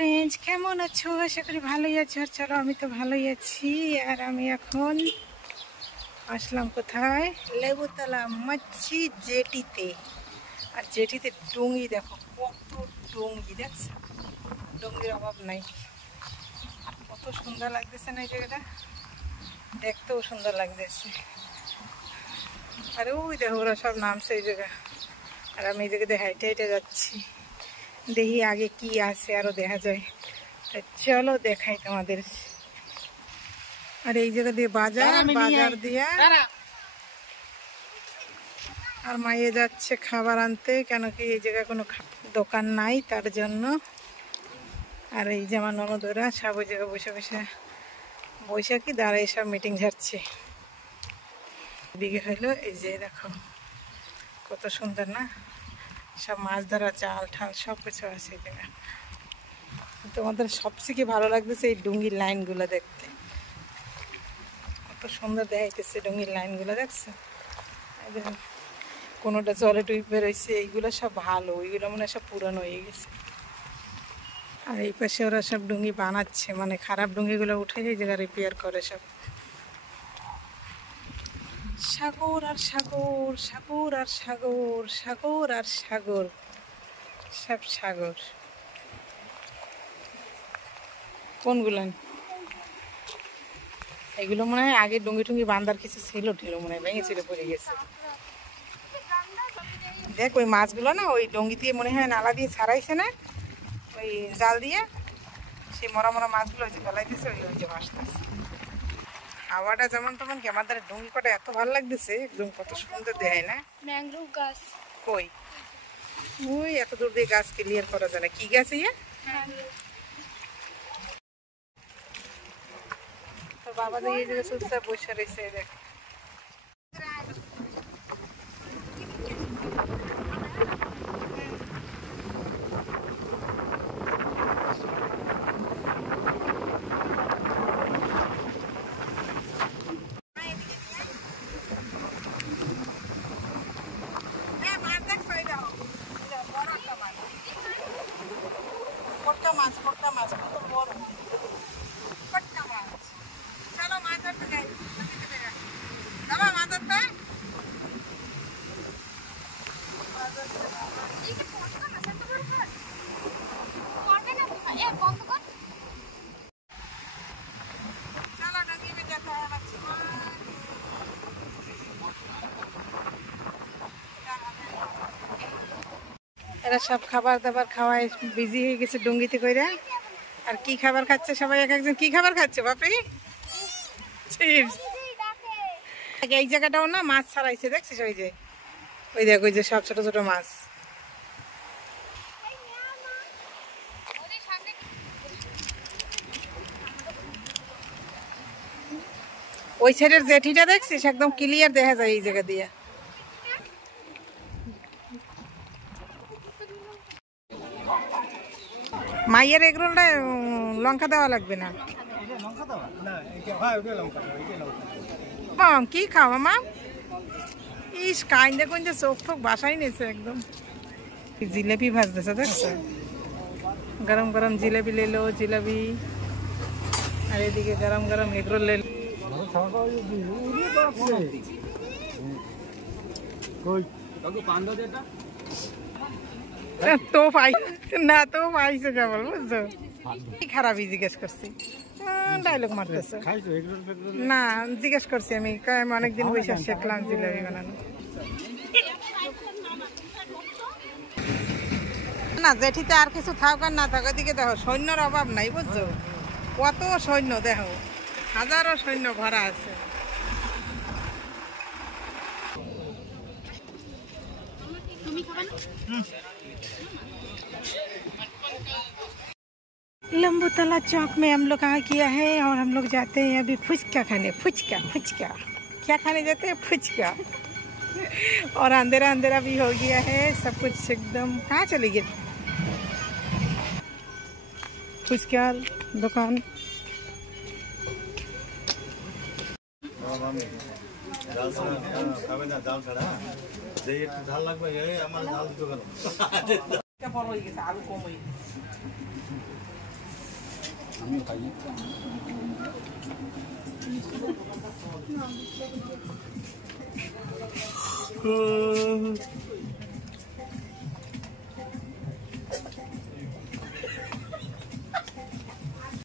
ফ্রেন্ডস, কেমন আছো? আশা করি ভালোই আছো। আর চলো, আমি তো ভালোই আছি। আর আমি এখন আসলাম কোথায়? লেবুতলা মাছি জেটিতে। আর জেটিতে ডুঙ্গি দেখো, কত ডুঙ্গি দেখছো, ডুঙ্গির অভাব নাই। আর কত সুন্দর লাগতেছে না এই জায়গাটা, দেখতেও সুন্দর লাগতেছে। আর ওই দেখো ওরা সব নামছে এই জায়গা, আর আমি এই জায়গাতে হাইটে হাইটে যাচ্ছি। দেখি আগে কি আছে আরো দেখা যায়। চলো দেখাই তোমাদের। আর এই জায়গা দিয়ে বাজার দিয়া আর মাইয়ে যাচ্ছে খাবার আনতে, কেন কি এই জায়গায় কোনো দোকান নাই তার জন্য। আর এই যে আমার ননদরা সব ওই জায়গায় বসে বসে বৈশাখী দ্বারা সব মিটিং ঝাড়ছে। এদিকে হইলো এই যে দেখো কত সুন্দর না, সব মাছ ধরা জাল ঠাল সব কিছু আছে এই জায়গায়। তোমাদের সবথেকে ভালো লাগতেছে এই ডুঙ্গির লাইনগুলো দেখতে, কত সুন্দর দেখাইতেছে ডুঙ্গির লাইনগুলো দেখছো। কোনোটা জলে টুই বেরোইছে, এইগুলো সব ভালো, ওইগুলো মানে সব পুরানো হয়ে গেছে। আর এই পাশে ওরা সব ডুঙ্গি বানাচ্ছে, মানে খারাপ ডুঙ্গিগুলো উঠে এই জায়গায় রিপেয়ার করে সব। সাগর আর সাগর, সাগর আর সাগর, সাগর আর সাগর, সব সাগর। কোনগুলান? এগুলো মনে হয় আগে ডুঙ্গি টুঙ্গি বান্ধার কিছু ছিল টিল, মনে হয় ভেঙে ছিল পড়ে গেছে। দেখ ওই মাছগুলো না ওই ডুঙ্গি দিয়ে মনে হয় নালা দিয়ে ছাড়াইছে না, ওই জাল দিয়ে সেই মরা মরা মাছগুলো হয়েছে গলাই দিয়েছে, ওই যে মাছতেছে। হাওয়াটা যেমন তেমন কি, আমার দ্বারা ডুঙ্গি কটা এত ভালো লাগতেছে, একদম কত সুন্দর দেখায় না। ম্যাংগ্রোভ গাছ কই? ওই এত দূর দিয়ে গাছ ক্লিয়ার করা যায় না। কি গাছ ইয়ে? তো বাবা দেখি এই জায়গায় চুপচাপ বসে রয়েছে, দেখ। এরা সব খাবার দাবার খাওয়ায় বিজি হয়ে গেছে ডুঙ্গিতে কইরা। আর কি খাবার খাচ্ছে সবাই, এক একজন কি খাবার খাচ্ছে বাপি? চিপস। এই জায়গাটাও না মাছ ছাড়াইছে, দেখছিস? ওই যে ওই দেখ, ওই যে সব ছোট ছোট মাছ। ওই সাইডের জেঠিটা দেখছিস, একদম ক্লিয়ার দেখা যায় এই জায়গা দিয়ে। মাইয়ের এগরোলটা লঙ্কা দেওয়া লাগবে না। কি খাও মা? ইস কাইন্দে কইন্দে চোখ ঠোক বাসাই নিয়েছে একদম। জিলেপি ভাজতেছে দেখছো, গরম গরম জিলেপি লেলো, জিলেপি। আর এদিকে গরম গরম এগরোল লেলো। তো পাই না, তো পাইছে কেবল, বুঝছো? কি খারাপই জিজ্ঞেস করছি, ডায়লগ মারতেছে না। জিজ্ঞেস করছি আমি অনেকদিন বসে শিখলাম জিলেপি বানানো। না জেঠিতে আর কিছু থাক আর না থাক, ওদিকে দেখো সৈন্যর অভাব নাই, বুঝছো? কত সৈন্য দেখো, হাজারো সৈন্য ভরা আছে। लंबूतला चौक में हम लोग आ किया है, और हम लोग जाते हैं अभी फुचका खाने। फुचका फुचका क्या खाने जाते हैं? फुचका। और अंधेरा अंधेरा भी हो गया है, सब कुछ एकदम। कहाँ चले गए? फुचका दुकान। আমিও খাই।